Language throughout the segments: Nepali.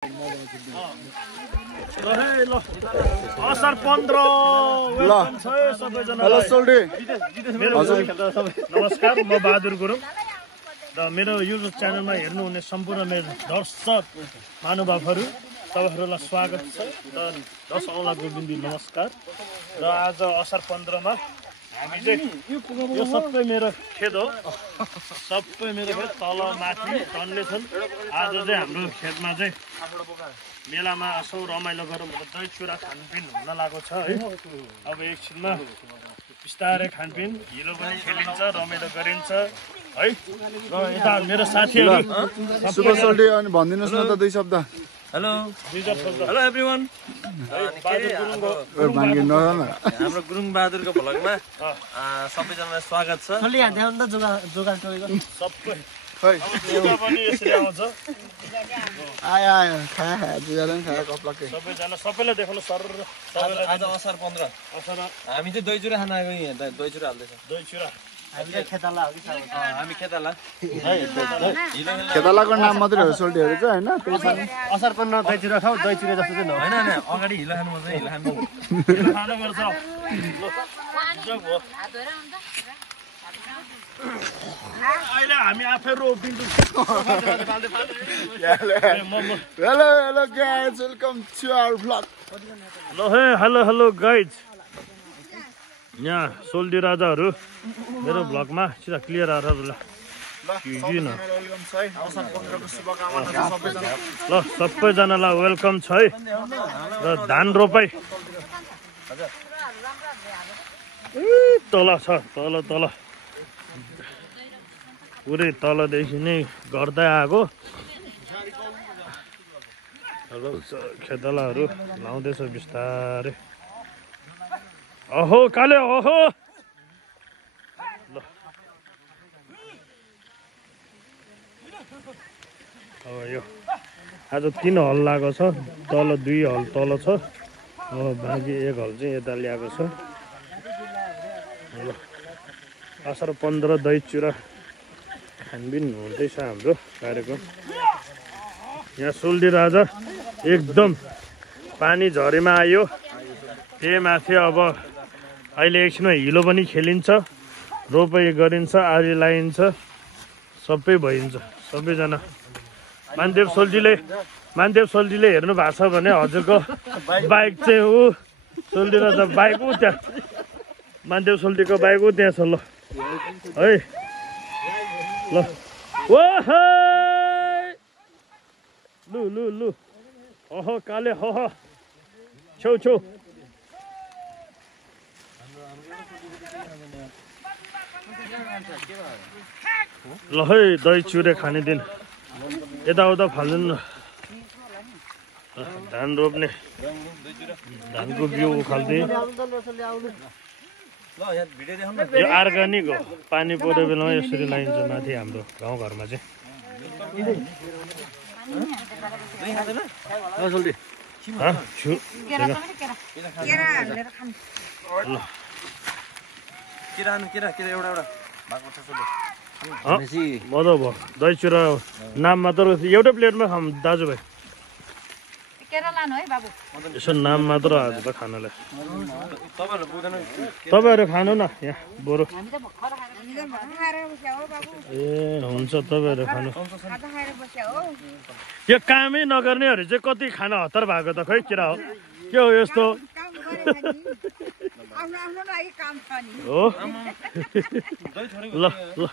असार 15 वेलकम छ सबैजना। हेलो सोल्डी। नमस्कार, म बहादुर गुरुङ र मेरो युट्युब च्यानलमा हेर्नुहुने सम्पूर्ण मेरो दर्शक महानुभावहरू सबैहरूलाई स्वागत छ र 10 औँला गोविन्दी नमस्कार। र आज असार 15 मा हामी चाहिँ यो सबै मेरो खेत हो, सबै मेरो खेत तल माथि टन्ले छन्। आज चाहिँ हाम्रो खेतमा चाहिँ मेलामा यसो रमाइलो गरौँ भनेर दही चुरा खानपिन हुन लागेको छ है। अब एकछिनमा बिस्तारै खानपिन हिलो पनि खेलिन्छ, रमाइलो गरिन्छ है। र यता मेरो साथीहरू शुभ सोल्डी अनि भनिदिनुस् न त दुई शब्द। Hello hello everyone. हाम्रो गुरुङ बहादुरको भ्लगमा सबैजनालाई स्वागत छ। सबैलाई देखाउनु सर। आज असार 15 हामी चाहिँ दही चुरा खान आएको। यहाँ दही चुरा हाल्दैछ। दही चुरा हामी खेताला खेतालाको नाम मात्रै हो सोल्टीहरू चाहिँ होइन। असार 15 दही चुरा खाऊ। दही चुरा जस्तो चाहिँ होइन होइन, अगाडि हिलो खानु पर्छ। हिलो खानु खानुपर्छ। अहिले हामी आफै रोपिन्छौँ। Hello hello guys, welcome to our vlog. Hello hello guys, यहाँ सोल्डी राजाहरू मेरो भ्लगमा सिधा क्लियर आएर ल सबैजनालाई वेलकम छ है। र धान रोपाइ तल छ, तल तल पुरै तलदेखि नै गर्दै आएको। खेतलाहरू लाउँदैछ बिस्तारै। ओहो काले ओहो ल। अब यो आज 3 हल लागेको छ, तल 2 हल तल छ, बाँकी 1 हल चाहिँ यता ल्याएको छ। ल असार 15 दही चुरा खानबिन हुँदैछ हाम्रो कार्यक्रम। यहाँ सोल्डी राजा एकदम पानी झरीमा आयो। त्यही माथि अब अहिले एकछिनमा हिलो पनि खेलिन्छ, रोपाइ गरिन्छ, आली लाइन्छ, सबै भइन्छ। सबैजना मानदेव सोल्डीले हेर्नु भएको छ भने हजुरको बाइक चाहिँ ऊ सोल्डी राजा बाइक ऊ त्यहाँ, मानदेव सोल्डीको बाइक ऊ त्यहाँ छ। ल है ल लु लु लु ओहो काले हो छेउ छेउ। ल है दही चुरे खाने दिन यताउता फाल्नु न। धान रोप्ने धानको बिउ उखाल्दै यो अर्ग्यानिक हो। पानी परेको बेलामा यसरी लाइन्छ माथि हाम्रो गाउँघरमा चाहिँ। मजा भयो। दही चुरा नाम मात्र एउटै प्लेटमा खाऊँ दाजुभाइ। यसो नाम मात्र आज त खानालाई। तपाईँहरू खानु न यहाँ बरु। ए हुन्छ, तपाईँहरू खानु। यो कामै नगर्नेहरू चाहिँ कति खाना हतार भएको त खै केरा हो के हो यस्तो हो। ल ल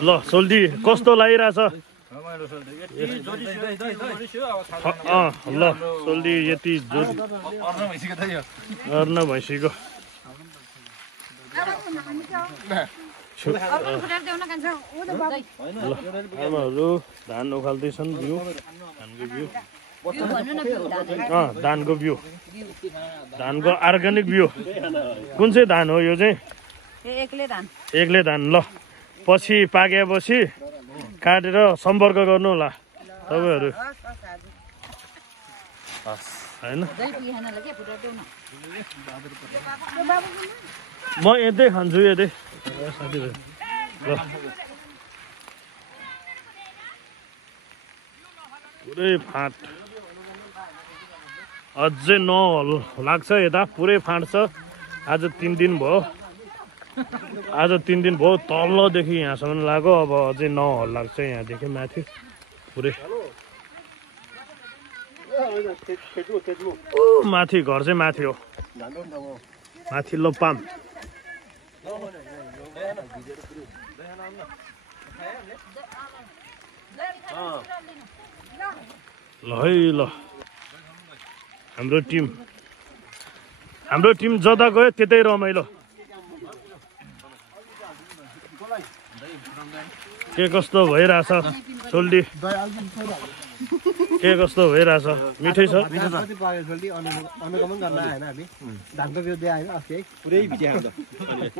ल सोल्डी कस्तो लागिरहेछ? ल सोल्डी यति अर्न भइसक्यो। आमाहरू धान उखाल्दैछन्। बिउ धानको बिउ, धानको अर्ग्यानिक बिउ। कुन चाहिँ धान हो यो चाहिँ? एक्लै धान। ल पछि पाकेपछि काटेर सम्पर्क गर्नु होला तपाईँहरू होइन। म यतै खान्छु यतै साथीभाइ। ल पुरै फाँट अझै 9 हल लाग्छ यता पुरै फाँट छ आज 3 दिन भयो तलदेखि यहाँसम्म लाग्यो अब अझै 9 हल लाग्छ यहाँदेखि माथि पुरै माथि घर चाहिँ माथि हो माथिल्लो पाम ल है ल हाम्रो टिम जता गयो त्यतै रमाइलो के कस्तो भइरहेछ सोल्डी के कस्तो भइरहेछ मिठै छ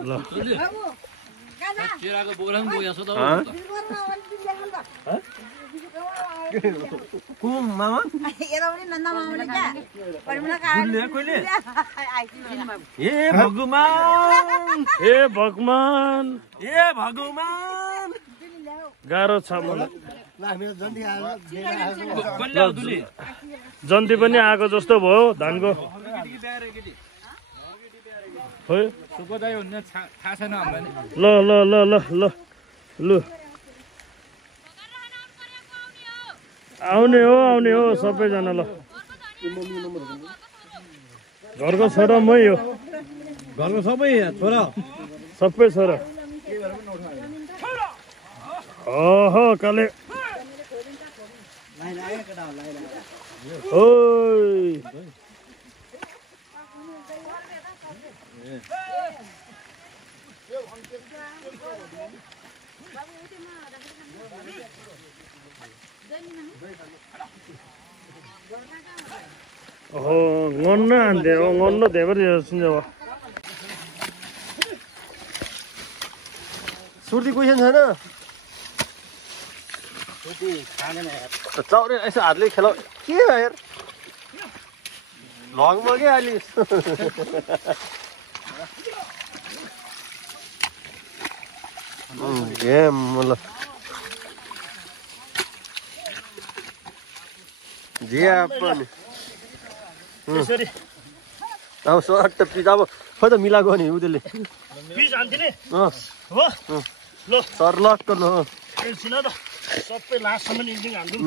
ल भगवान गाह्रो छ मलाई जन्ती पनि आएको जस्तो भयो धानको ल ल ल ल ल ल आउने हो सबैजना ल घरको छोरा मै हो घरको सबै छोरा सबै छोरा ओहो काले ओइ ओहो ngonna ande o ngonna deber yasinja wa सुर्ती क्वेसन छैन चाउरे यसो हातले खेल के हो यार भगमा के अलि गेम मतलब जिया पनि त्यसरी अब सर्ट पिज अब खोइ त मिलाएको नि उले पिज हान्थिने हो ल सर्लक गर्नु एकछिन त सबै लास्टसम्म एकदिन हान्छु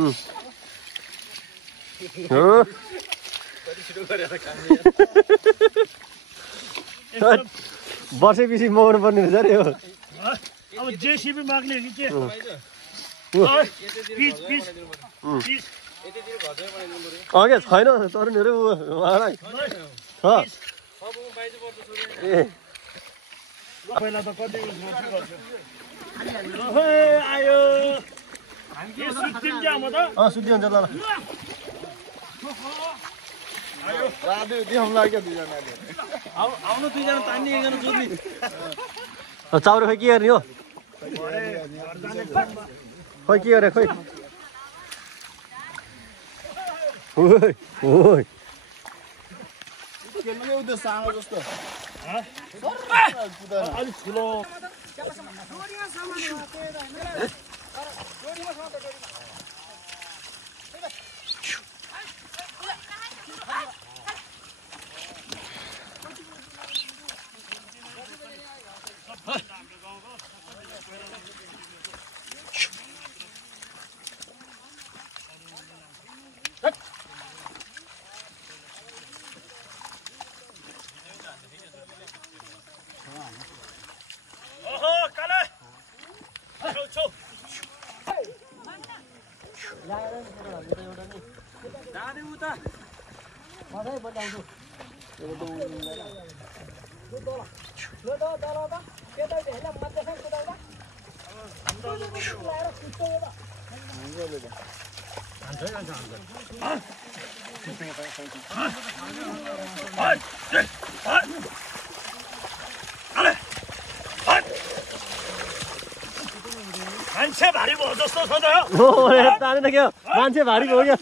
वर्षैपछि मगाउनु पर्ने रहेछ अरे हो अब जेसीबी माग्ने हो कि के पिज पिज पिज अघि छैन तरुणहरू उहाँलाई ए पहिला त कति आयो सुत्ती हुन्छ ल आउनु दुईजना तान्ने एकजना जोड्ने चाउरो खोइ के गर्ने हो खोइ के गरे खोइ सानो जस्तो अलिक ठुलो मान्छे भारी भयो जस्तो छ त ताने त के मान्छे भारी भयो क्या